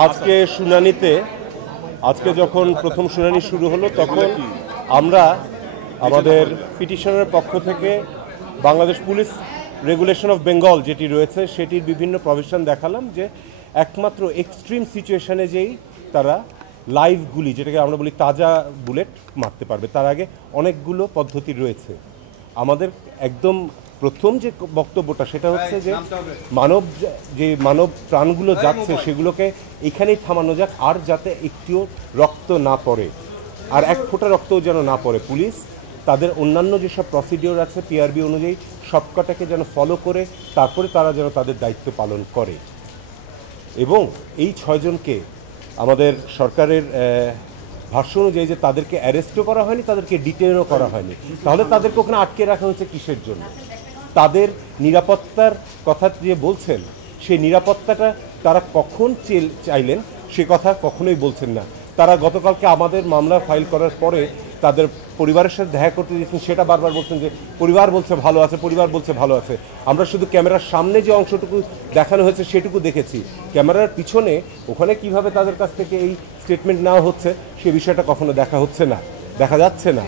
আজকে শুনানিতে আজকে যখন প্রথম শুনানি শুরু হলো তখন আমরা আমাদের পিটিশনের পক্ষ থেকে Bangladesh police regulation of Bengal যেটি রয়েছে সেটির বিভিন্ন প্রভিশন দেখালাম যে একমাত্র এক্সট্রিম সিচুয়েশনে যেই তারা লাইভ গুলি, যেটাকে আমরা বলি তাজা বুলেট মারতে পারবে। তার আগে অনেকগুলো পদ্ধতি রয়েছে। আমাদের একদম প্রথম যে বক্তব্যটা সেটা হচ্ছে যে মানব প্রাণগুলো যাচ্ছে সেগুলোকে এখানেই থামানো যাক, আর যাতে একটিও রক্ত না পড়ে, আর এক ফোঁটা রক্তও যেন না পড়ে। পুলিশ তাদের অন্যান্য যেসব প্রসিডিওর আছে পিআরবি অনুযায়ী সবকটাকে যেন ফলো করে তারপরে তারা যেন তাদের দায়িত্ব পালন করে। এবং এই 6 জনকে আমাদের সরকারের ভাষ্য অনুযায়ী যে তাদেরকে অ্যারেস্টও করা হয়নি, তাদেরকে ডিটেনও করা হয়নি, তাহলে তাদেরকে ওখানে আটকে রাখা হয়েছে কিসের জন্য? তাদের নিরাপত্তার কথা যে বলছেন সেই নিরাপত্তাটা তারা কখন চাইলেন সে কথা কখনোই বলছেন না। তারা গতকালকে আমাদের মামলা ফাইল করার পরে তাদের পরিবারের সাথে দেখা করতে দিয়েছেন, সেটা বারবার বলছেন যে পরিবার বলছে ভালো আছে, পরিবার বলছে ভালো আছে। আমরা শুধু ক্যামেরার সামনে যে অংশটুকু দেখানো হয়েছে সেটুকু দেখেছি, ক্যামেরার পিছনে ওখানে কিভাবে তাদের কাছ থেকে এই স্টেটমেন্ট নেওয়া হচ্ছে সে বিষয়টা কখনো দেখা হচ্ছে না, দেখা যাচ্ছে না।